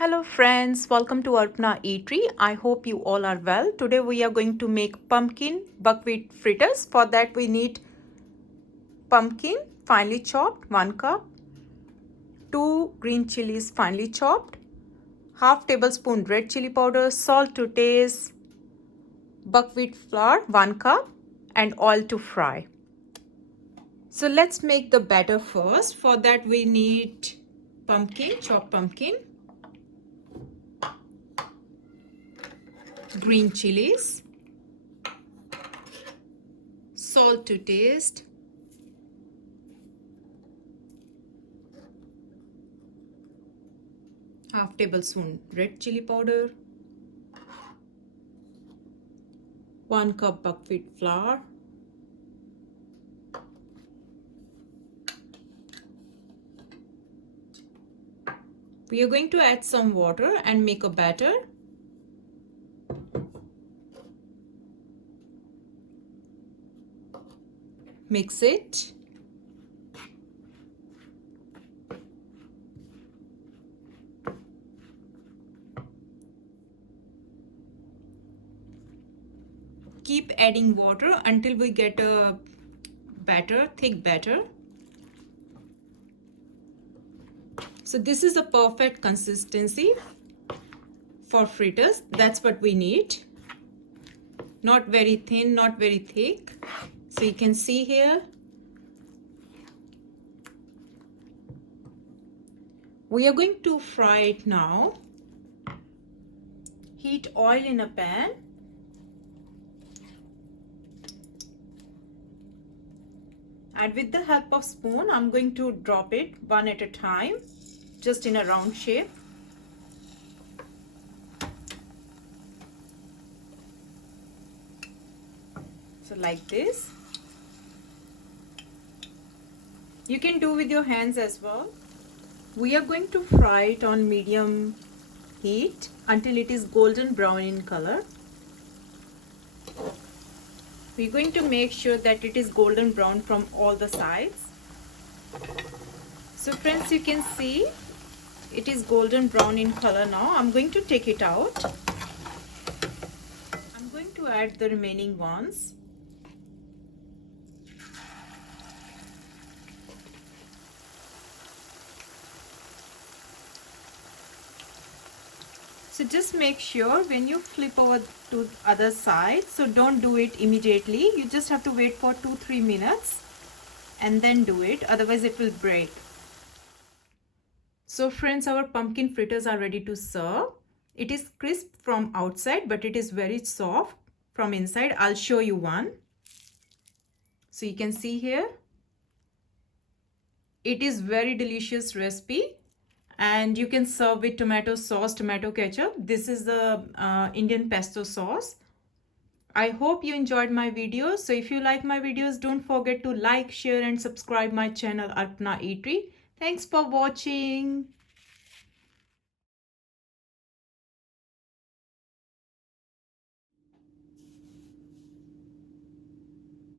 Hello friends, welcome to Arpana Eatery. I hope you all are well. Today we are going to make pumpkin buckwheat fritters. For that we need pumpkin finely chopped 1 cup, 2 green chilies finely chopped, half tablespoon red chili powder, salt to taste, buckwheat flour 1 cup and oil to fry. So let's make the batter first. For that we need pumpkin, chopped pumpkin, green chilies, salt to taste, half tablespoon red chili powder, 1 cup buckwheat flour, we are going to add some water and make a batter. Mix it. Keep adding water until we get a batter, thick batter. So this is a perfect consistency for fritters. That's what we need. Not very thin, not very thick. So you can see here. We are going to fry it now. Heat oil in a pan. And with the help of spoon, I'm going to drop it one at a time, just in a round shape. So like this. You can do with your hands as well. We are going to fry it on medium heat until it is golden brown in color. We're going to make sure that it is golden brown from all the sides. So friends, you can see it is golden brown in color now. I'm going to take it out. I'm going to add the remaining ones. So just make sure when you flip over to other side, so don't do it immediately. You just have to wait for 2-3 minutes and then do it, otherwise it will break. So friends, our pumpkin fritters are ready to serve. It is crisp from outside, but it is very soft from inside. I'll show you one. So you can see here. It is very delicious recipe. And you can serve with tomato sauce, tomato ketchup. This is the Indian pesto sauce. I hope you enjoyed my videos. So if you like my videos, don't forget to like, share and subscribe my channel Arpana Eatery. Thanks for watching.